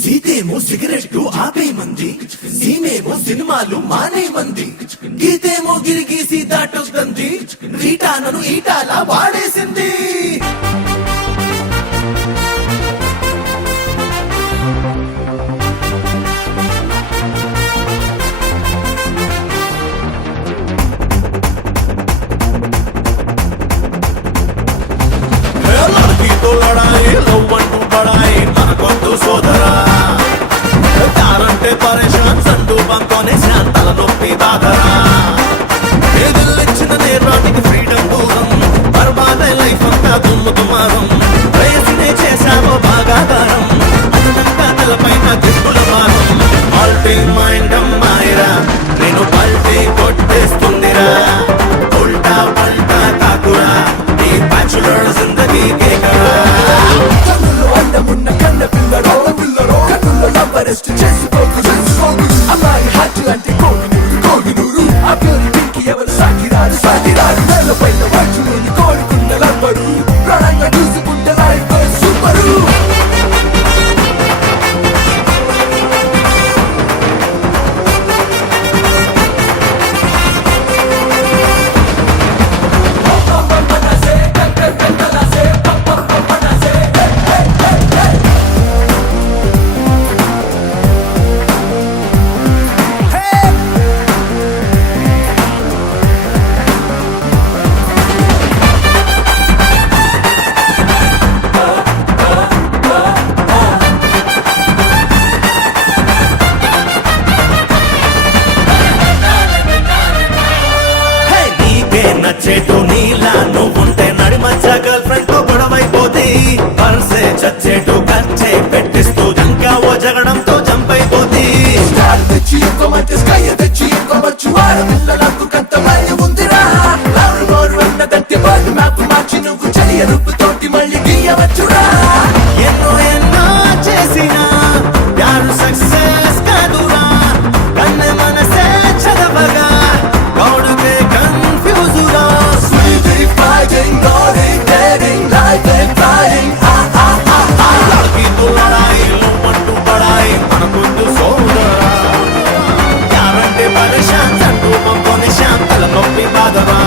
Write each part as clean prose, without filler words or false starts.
సీతేమో cigarette ఆపే మంది, సీమేమో సినిమాలు మానే మంది, గీతేమో గిరిగీసి దాటొద్దంది, రీటానను ఈటాలా వాడేసింది. लड़कीतो लड़ाई लव्वंटू बड़ाई मनकोद्दु सोदरा तारंटे परेशान संडू बंकोने शांतल नొప్పి బాధరా ఏదిల్లిచ్చిన నేరానికి ఫ్రీడమ్ దూరం బర్బాదే లైఫ్ అంతా దుమ్ము దుమారం వయసునే చేశావో బాగాదారం అదనంగా తలపైన దిక్కుల భారం మల్టీ మైండ్ అమ్మాయిరా నేను పల్టీ కొట్టేస్తుందిరా ఉల్టా పల్టా కాకురా నీ బ్యాచులర్ జిందగీ కేకరా కన్నుల్లో అందమున్న కన్న పిల్లరో కన్నుల్లో నవ్వరెస్ట్ చేసుకోకు అమ్మాయి హార్ట్ అంటే కోహినూరు ఆ ప్యూరిటీకి ఎవరు సాగిరారు నేలపైన వచ్చుని కోరుకున్న లవ్వరు ప్రాణంగా చూసుకుంటే లైఫ్ సూపరు. నచ్చేటు నీలా నువ్వుంటే నడిమచ్చ గర్ల్ ఫ్రెండ్ తో గొడవైపోతే పర్సే చచ్చేటు ఖర్చే పెట్టిస్తూ జంకా ఓ జగడంతో జంపైపోతే స్టార్ తెచ్చి ఇంకోమంటే స్కై తెచ్చి ఇంకోవచ్చు ఆడపిల్లలకు కంతమై ఉందిరా లవర్ మోరు అన్నదంటే బర్డ్ మ్యాప్ మార్చి నువ్వు చలియ రూపుతోటి మళ్ళీ గీయవచ్చురా ఎన్నో ఎన్నో చేసినా యారు సక్సెస్ కాదురా కన్నె మనసే చదవగా గౌడకే fighting, nodding, dating, life and fighting. लड़कीतो लड़ाई लव्वंटू बड़ाई मनकोद्दु सोदरा तारंटे परेशान संडू बंकोने शांतल नొప్పి బాధరా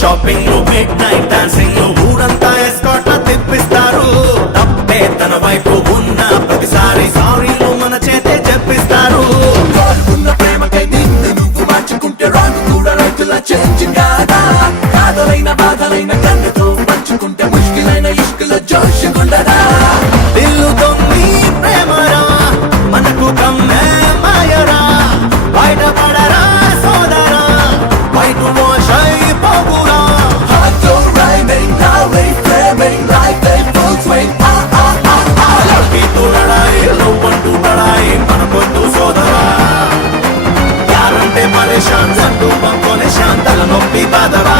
షాపింగ్ మిడ్ నైట్ డాన్సింగ్ ఊరంతా ఎస్కాట్ తిప్పిస్తారు తప్పే తన వైపు ఉన్న ప్రతిసారి సారీలు మన చేతే చెప్పిస్తారు ఉన్న ప్రేమకై నిన్ను నువ్వు మార్చుకుంటే రాంగ్ కూడా రైతుల చేంజింగ్ కాదా కాదలైన బాధలైన కన్నుతో పంచుకుంటే ముష్కిలైన ఇష్కుల జోషుకుండదా దిల్లుతో నీ ప్రేమరా మనకు కమ్మే మాయరా బయటపడరా సోదరా బయట వాష్ అయిపోగురా लड़कीतो लड़ाई लव्वंटू बड़ाई मनकोद्दु सोदरा तारंटे परेशान संडू बंकोने शांतल नొప్పి బాధరా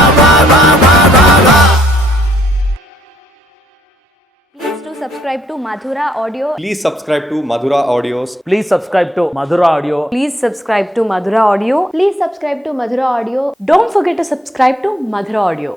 Subscribe to Madhura Audio. Please subscribe to Madhura Audios. Please subscribe to Madhura Audio. Please subscribe to Madhura Audio. Please subscribe to Madhura Audio. Don't forget to subscribe to Madhura Audio.